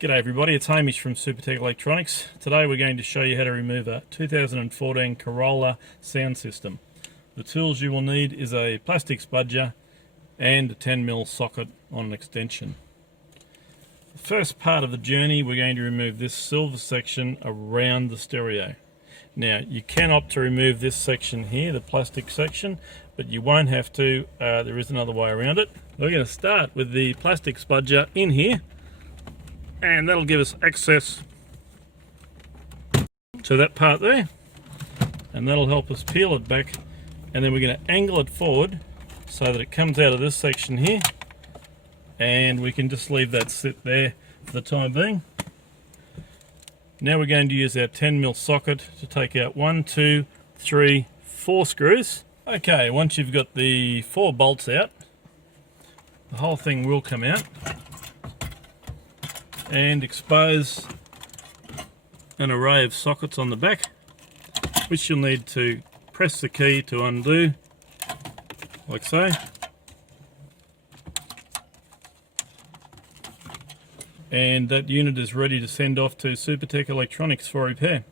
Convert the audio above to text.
G'day everybody, it's Hamish from Supertech Electronics. Today we're going to show you how to remove a 2014 Corolla sound system. The tools you will need is a plastic spudger and a 10mm socket on an extension. The first part of the journey, we're going to remove this silver section around the stereo. Now you can opt to remove this section here, the plastic section, but you won't have to. There is another way around it. We're going to start with the plastic spudger in here, and that'll give us access to that part there, and that'll help us peel it back, and then we're going to angle it forward so that it comes out of this section here, and we can just leave that sit there for the time being. Now we're going to use our 10mm socket to take out 1, 2, 3, 4 screws. Okay, once you've got the 4 bolts out, the whole thing will come out and expose an array of sockets on the back, which you'll need to press the key to undo, like so. And that unit is ready to send off to Supertech Electronics for repair.